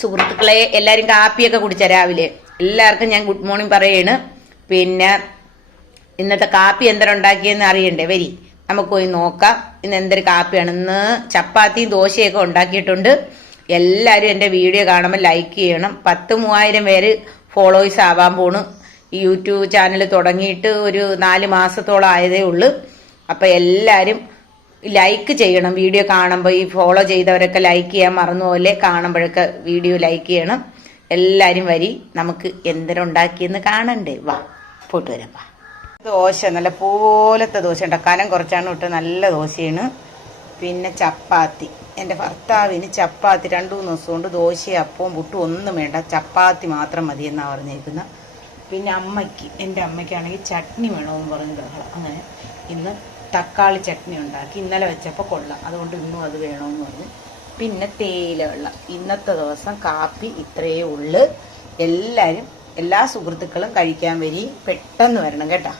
സുഹൃത്തുക്കളെ, എല്ലാവരും കാപ്പിയൊക്കെ കുടിച്ച രാവിലെ എല്ലാവർക്കും ഞാൻ ഗുഡ് മോർണിംഗ് പറയാണ്. പിന്നെ ഇന്നത്തെ കാപ്പി എന്തെങ്കിലും ഉണ്ടാക്കിയെന്ന് അറിയണ്ടേ? വരി നമുക്ക് പോയി നോക്കാം. ഇന്ന് എന്തൊരു കാപ്പിയാണ്. ഇന്ന് ചപ്പാത്തിയും ദോശയൊക്കെ ഉണ്ടാക്കിയിട്ടുണ്ട്. എല്ലാവരും എൻ്റെ വീഡിയോ കാണുമ്പോൾ ലൈക്ക് ചെയ്യണം. 10,000 പേര് ഫോളോവേഴ്സ് ആവാൻ പോണു. ഈ യൂട്യൂബ് ചാനൽ തുടങ്ങിയിട്ട് ഒരു 4 മാസത്തോളം ആയതേ ഉള്ളൂ. അപ്പം എല്ലാവരും ലൈക്ക് ചെയ്യണം. വീഡിയോ കാണുമ്പോൾ ഈ ഫോളോ ചെയ്തവരൊക്കെ ലൈക്ക് ചെയ്യാൻ മറന്നുപോലെ, കാണുമ്പോഴൊക്കെ വീഡിയോ ലൈക്ക് ചെയ്യണം. എല്ലാവരും വരി, നമുക്ക് എന്തെങ്കിലും ഉണ്ടാക്കിയെന്ന് കാണണ്ടേ? വാ, പോയിട്ട് വരാം. വാ. ദോശ നല്ല പോലത്തെ ദോശ ഉണ്ട്. കനം കുറച്ചാണ് ഇട്ട് നല്ല ദോശയാണ്. പിന്നെ ചപ്പാത്തി. എൻ്റെ ഭർത്താവിന് ചപ്പാത്തി 2-3 ദിവസം കൊണ്ട് ദോശയും അപ്പവും പുട്ടും ഒന്നും വേണ്ട, ചപ്പാത്തി മാത്രം മതി എന്നാണ് പറഞ്ഞിരിക്കുന്നത്. പിന്നെ എൻ്റെ അമ്മയ്ക്കാണെങ്കിൽ ചട്നി വേണമെന്ന് പറയുന്നത്. അങ്ങനെ ഇന്ന് തക്കാളി ചട്നി ഉണ്ടാക്കി. ഇന്നലെ വെച്ചപ്പോൾ കൊള്ളാം, അതുകൊണ്ട് ഇന്നും അത് വേണമെന്ന് പറഞ്ഞു. പിന്നെ തേയില വെള്ളം. ഇന്നത്തെ ദിവസം കാപ്പി ഇത്രയേ ഉള്ളൂ. എല്ലാവരും, എല്ലാ സുഹൃത്തുക്കളും കഴിക്കാൻ വരി. പെട്ടെന്ന് വരണം കേട്ടോ.